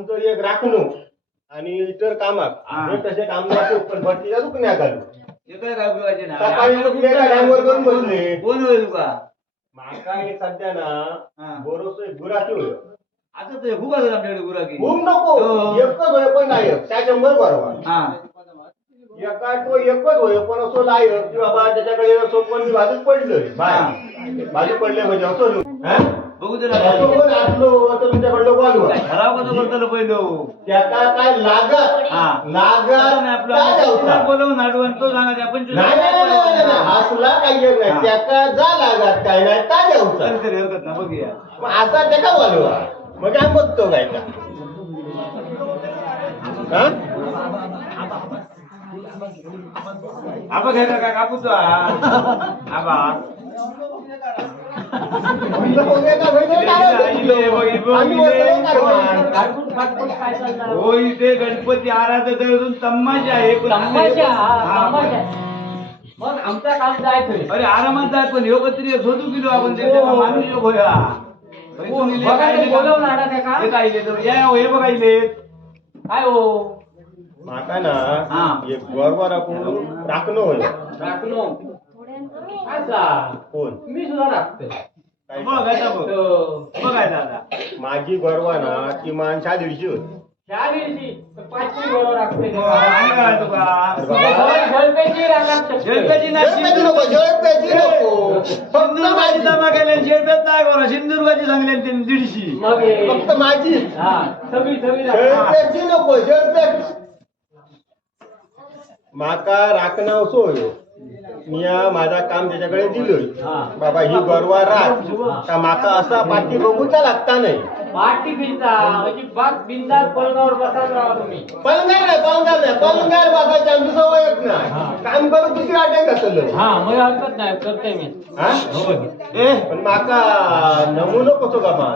कोणतरी एक राखणू आणि इतर कामाक. हे. तसे काम नको पण भरतीला दुखण्या घालू काय गावगावाचे ना? सकाळी दुखण्याला डांगर करून बसले. कोण होईल तुका माका सध्या ना हा. बरोबर गुराखी होय आता ते खूप असत आमच्याकडे गुराकी खूप नको. हो. एकच होय पण नायक त्या शंभर बरोबर हा. एका तो एकच होय पण असं लायक की बाबा त्याच्याकडे असो पण मी बाजूच पडलोय. बाय. बाजू पडले म्हणजे असं हा? बघू बोलू खराब कसं करतो पहिलो त्याचा काय लागत हा. लागत काय जाऊचा? बोलवून आडवून तो नाही नाही, नाही, नाही, नाही. असला काही एक नाही. त्याचा जा लागत काय नाही का जाऊचा तरी हरकत ना बघूया. मग असा त्याचा बोलवा? मग काय बघतो काय का? हा? आपण घ्या काय कापूच आबा म्हणलं, मग एका बहिणीला काय होतं? आम्ही बोलतो कारभार. हो इथे गणपती आराधक अजून तमाशा आहे हा, हा. मग आमचा काम काय खरे अरे आरामात जाय पण ह्यो तरी शोधू गेलो आपण त्याच्या हो. माणूस योग होया. ते? हे हो, हे बघायले काय हो? माका ना हा. एक बरोबर राखून राखणं होय कोण? मी सुद्धा राखतो बघ आता बघ. बघायचं आता माझी गरवा ना किमान शहा दीडशे होती. चार दिवशी आणि काय नको नको. फक्त सिंदूरबाजी माझी जमा केले शेळपेच नाही करा सिंदूरबाजी सांगले त्यांनी दीडशे. मग हे- फक्त माझी. हा सगळी सगळी नको जळपेच माका राखणं असो मिया माझा काम त्याच्याकडे दिलोय. हा. बाबा ही गरवा राख का माका असा पाठी बघूचा लागता नाही. पाठी बिंदा म्हणजे पळगावर बसायला तुम्ही. पलंगार नाही पलंगार नाही. पलंगार बसायची आमची सवय येत नाही. काम करू दुसरी अटेक असलं हा मग हरकत नाही करते मी. हा? ए पण माका नमुनो कसो का मा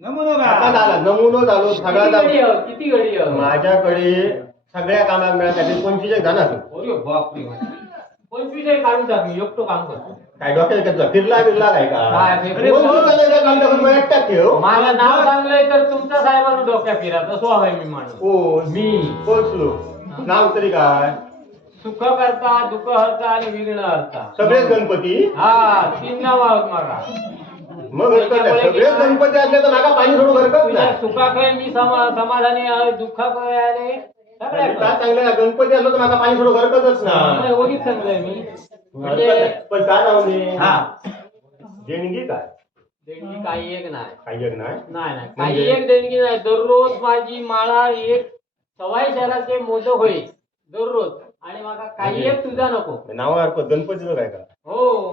नमुनो झाला नमुनो झालो सगळा? माझ्याकडे सगळ्या कामाक मिळण्यासाठी पंचवीस एक जाणार अरे बापरे पंचवीस आहे काढून टाक मी एकटो काम करतो. काय डोक्यात त्याचा फिरला बिरला काय का? काय फिरला? पंचवीस जणांचं काम टाकून मग एकटाच ठेव. मला नाव सांगलंय तर तुमच्या साहेबांना डोक्या फिरा तसं हवाय मी माणूस. कोण मी. पोचलो. नाव तरी काय? सुख करता दुःख हरता आणि विघ्न हरता. सगळेच गणपती? हा तीन नाव आहोत मला मग नाही. सगळेच गणपती असले तर माका पाणी तुझ्या नाही सुखाकडे मी समा समाधानी आहे दुःखाकडे आहे. आणि काय चांगलं गणपती असलो तर माका पाणी सोडून हरकतच ना ओळखीत सांगलंय मी. म्हणजे नाही. पण काय नाव हा. देणगी काय? देणगी काही एक नाही. काही एक नाही? नाही नाही. म्हणजे? काही एक देणगी नाही. दररोज माझी माळा एक सवाई शहराचे मोदक होईल दररोज. आणि मला काही एक तुझा नको. नाव हरकत. गणपतीचं काय का? हो.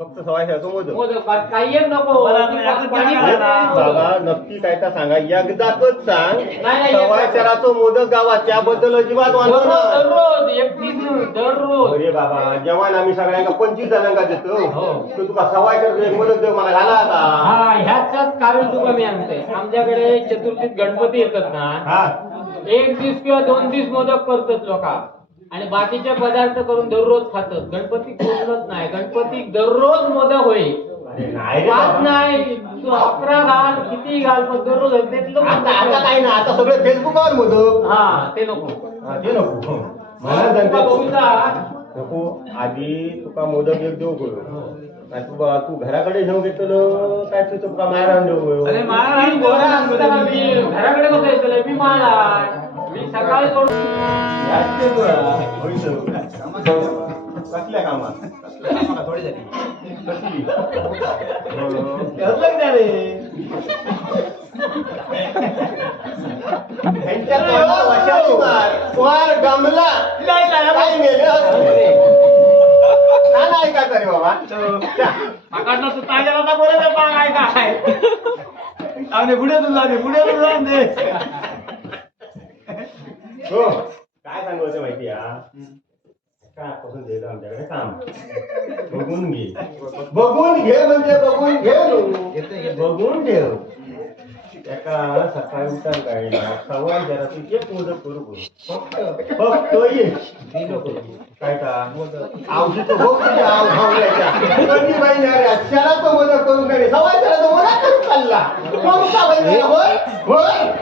फक्त सवायचं मोदक. मोदक बा- काही एक नको. एकच पाणी पाणी बाबा मोदक. नक्की काय का सांगा. एकदाच सांग नाही, सवायचराचं मोदक गावात त्याबद्दल अजिबात दररोज नाही. दररोज एकतीस नाही, दररोज. अरे बाबा जेवण आम्ही सगळ्यांना पंचवीस जणांका देतो हो. तर तुका सवायचर एक मोदक देव मला घाला आता. हा ह्याच्याच कारण तुका मी आणते. आमच्याकडे चतुर्थीत गणपती येतात ना हा. एक दिवस किंवा दोन दिवस मोदक करतात लोक. आणि बाकीचे पदार्थ करून दररोज खातात गणपती पूर्णच नाही. गणपती दररोज मोदक होईल. रे पाच. नाही तू अकरा घाल किती घाल पण दररोज होईल. त्यातलं आता आता. काही ना आता सगळे फेसबुकवर मोदक. हा ते नको. हा, ते नको. मला तुका सांगते. बघूचा नको आधी तुका मोदक एक देऊ करू आणि तू बा- तू घराकडे घेऊन घेतलं काय तू तुका मायरान देऊ अरे मला मी गोरा असताना मी. घराकडे कसं येतलं मी माळा मी सकाळी सोडून कसल्या कामात? थोडी झाली कसली? कसलं काय रे ह्यांच्या तोंडात वशाली मार. वार गमला. काय मेले असते का नाही का तरी बाबा. पकडलं तू ताज्याला तर बोलायचं पण काय काय आणि पुढे तुला दे पुढे तुला दे. हो. काय सांगू होतं माहिती हा? पासून दिलं आमच्याकडे काम बघून घे. बघून घे म्हणजे बघून घे. बघून ठेव एका सकाळी उठान काय ना सव्वा जरा तू एक मोदक करू करू फक्त. ये. काय का? आवशीचं हो किती आव भावल्याच्या कधी बाई नाही मोदक करून काय सव्वा शहराचं तुला ममता बहिणी होय? होय?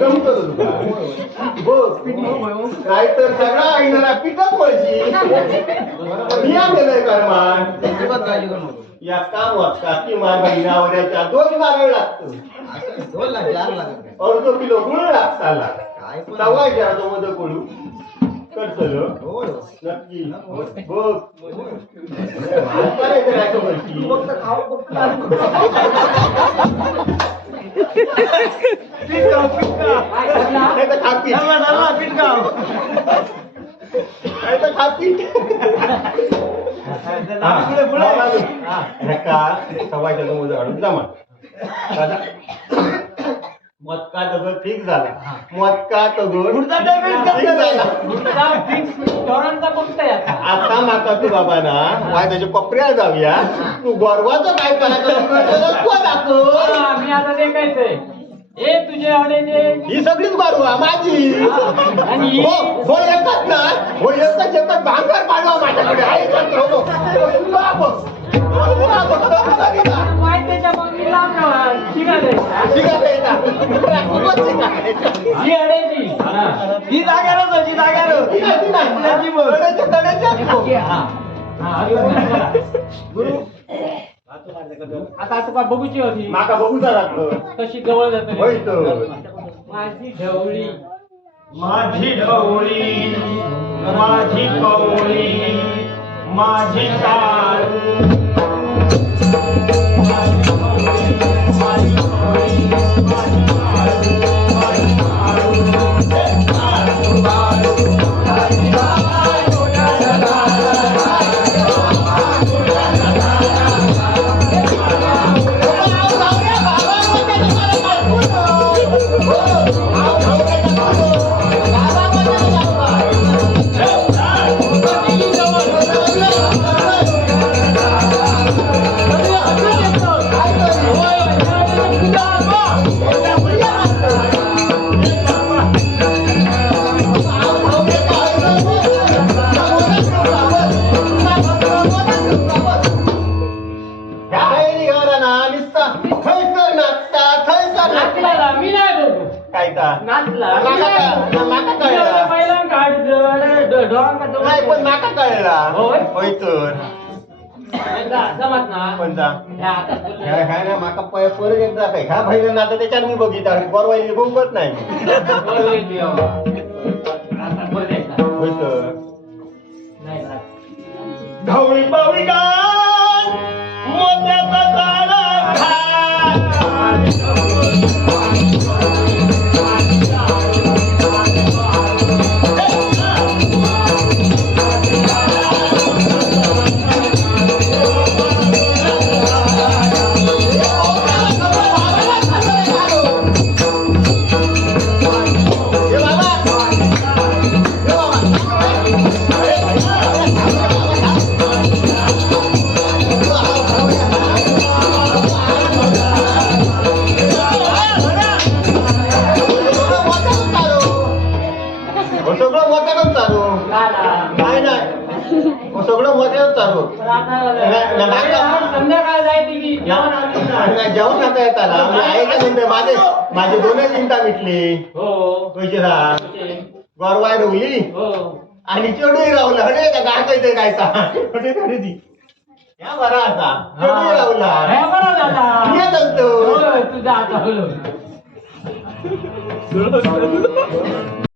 जमतो तुला बघ नाही. तर सगळा ऐकणारा पिठच पळशी. बिया गेलंय कर्मान या काम वाजता की माझ्या हिरावऱ्याच्या दोन नारळ लागतो. अर्ध किलो गुळ लागताला तवा विचारतो मध कोळू करतलो. नक्की. बघ म्हातारे तर राहतो बरकी. पिटगाव, पिटगाव. जमा मटका दगड ठीक झाला. मटका दगड पुढचा झाला. फिक्स आता? आता माका तू बाबा ना वाय त्याच्या कोपऱ्याला जाऊया तू गोरवाचं काय करायचं दाखव. हा, मी आता ते कायचंय ए तुझे ही सगळीच गोरवा माझी. आणि ही? हो एकच ना. हो एकच एकच भांगर पाडवा माझ्याकडे. आहे का? हो, तुला बघ. तुला बघ, आहे. ही जाग्याला. गुरु आता तुका बघूची होती माका बघूचा लागलो कशी जवळ जाते माझी ढवळी माझी ढवळी माझी कवळी माझी टाळू ह्या नाही बघू काय का नाचला माका का- माका कळला. पहिला काढ ढोरांका नाही पण नाका कळला होय? होय तर जमत ना कोणता ह्या हातात बोलले. काय काय ना माका प- परत एकदा काय ह्या बहिणी नाचा त्याच्यात मी बघितला बरवाईने बघत नाही होय, होय, देव. आता बोल एकदा. होय तर नाही ना. ढवळी पवळी नाही हो सगळं मोत्यानच चालू. संध्याकाळ जायची की जेवण आम्ही नाही. नाही, जेवण आता येत आला मी आहे का म्हणते माझे माझे दोन्ही चिंता मिटली हो. राहा डोगली हो. आणि चेडूही राहुला. अरे का काय काय काय ती या बरा आता. चेडूही राहुला हे. ये जमतो तुझा आता.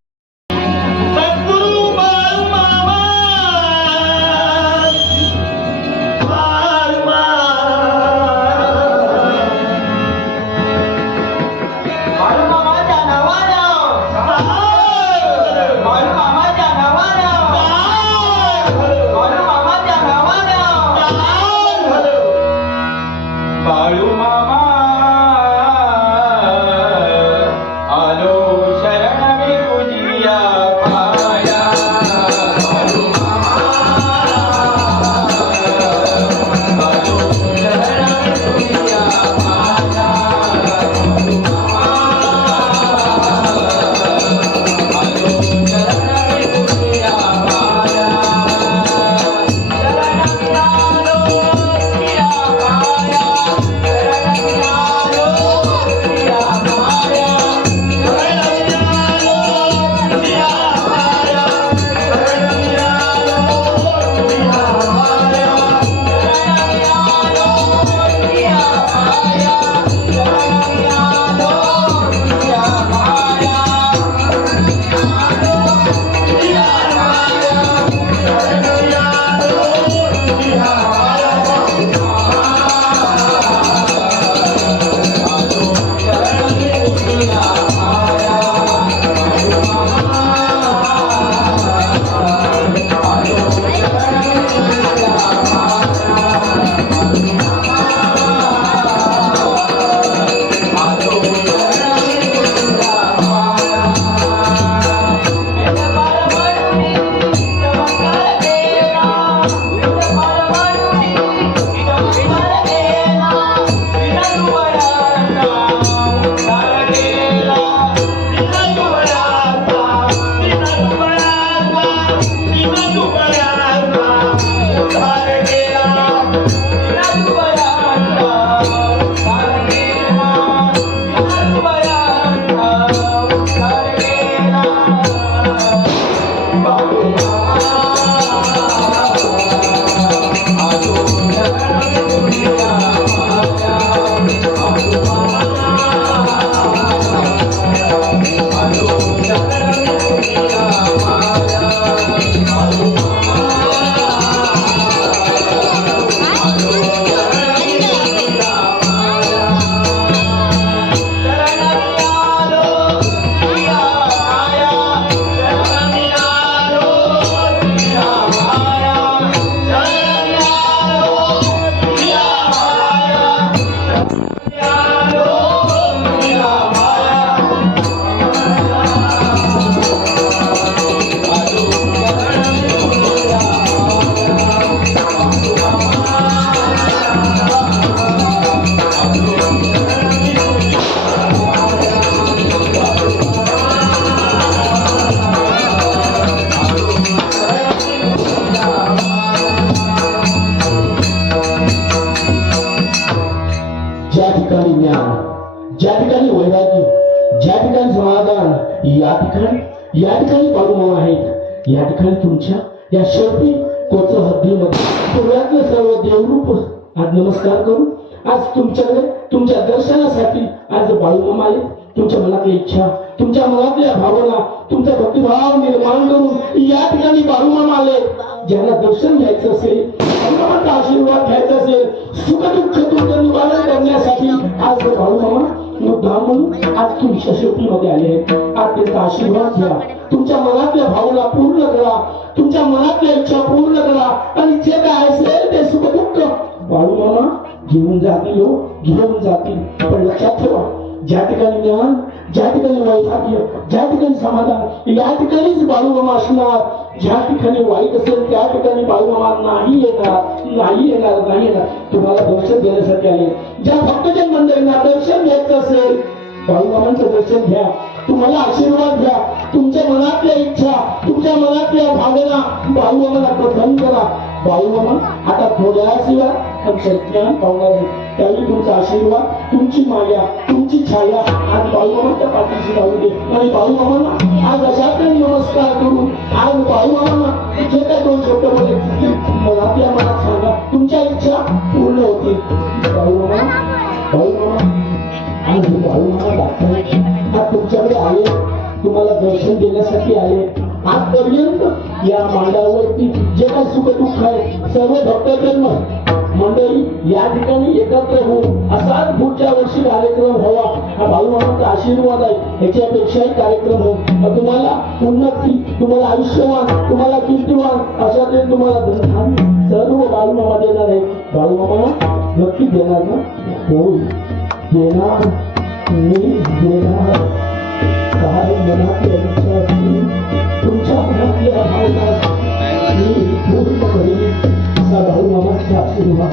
आहेत तुमच्या या शेवटी कोच हद्दीमध्ये. पुण्यातले सर्व देवरूप आज नमस्कार करू. आज तुमच्याकडे तुमच्या दर्शनासाठी आज बाळूमामा आले. तुमच्या मनातल्या इच्छा तुमच्या मनातल्या भावना तुमचा भक्तिभाव निर्माण करून या ठिकाणी बाळूमामा आले. ज्यांना दर्शन घ्यायचं असेल बाळूमामाचा आशीर्वाद घ्यायचा असेल सुखदुःख तुमचं निवारण करण्यासाठी आज बाळूमामा म्हणून आज आले आहेत आज आशीर्वाद घ्या. तुमच्या मनातल्या भावना पूर्ण करा. तुमच्या मनातल्या इच्छा पूर्ण करा. आणि जे काय असेल ते सुखदुःख बाळूमामा घेऊन जातील हो घेऊन जातील. पण लक्षात ठेवा ज्या ठिकाणी ज्ञान ज्या ठिकाणी वैराग्य ज्या ठिकाणी समाधान या ठिकाणीच बाळूमामा असणार. ज्या ठिकाणी वाईट असेल त्या ठिकाणी बाळूमामा नाही येणार नाही येणार नाही येणार. तुम्हाला दर्शन देण्यासाठी आले. ज्या भक्तजन मंदिरांना दर्शन घ्यायचं असेल बाळूमामांचं दर्शन घ्या. तुम्हाला आशीर्वाद घ्या. तुमच्या मनातल्या इच्छा तुमच्या मनातल्या भावना बाळूमामाला प्रथम करा. बाळूमामा आता थोड्याच वेळात आमचं ज्ञान पावणार आहे त्यावेळी तुमचा आशीर्वाद तुमची माया तुमची छाया आज बाळूबाबांच्या पाठीशी राहू दे. आणि बाळूबाबांना आज अशा काही नमस्कार करून आज बाळूबाबांना जे काय दोन शब्द बोलले ते आपल्या मनात सांगा तुमच्या इच्छा पूर्ण होतील. बाळूबाबा बाळूबाबा आज बाळूबाबा दाखवले आज तुमच्याकडे आले तुम्हाला दर्शन देण्यासाठी आले आजपर्यंत या मांडावरती जे काय सुख दुःख आहे सर्व भक्तजन्म मंडळी या ठिकाणी एकत्र होऊन असाच पुढच्या वर्षी कार्यक्रम व्हावा. हा बाळूमामाचा आशीर्वाद आहे. ह्याच्यापेक्षाही कार्यक्रम हो तुम्हाला उन्नती तुम्हाला आयुष्यवान तुम्हाला कीर्तिवान अशा ते तुम्हाला धनधान्य सर्व बाळूमामा देणार आहे. बाळूमामा नक्की देणार ना? होय. देणार. मी देणार. काय मनातल्या तुमच्या मनातल्या भावना मी पूर्ण करीन أصابهما ما أصابهما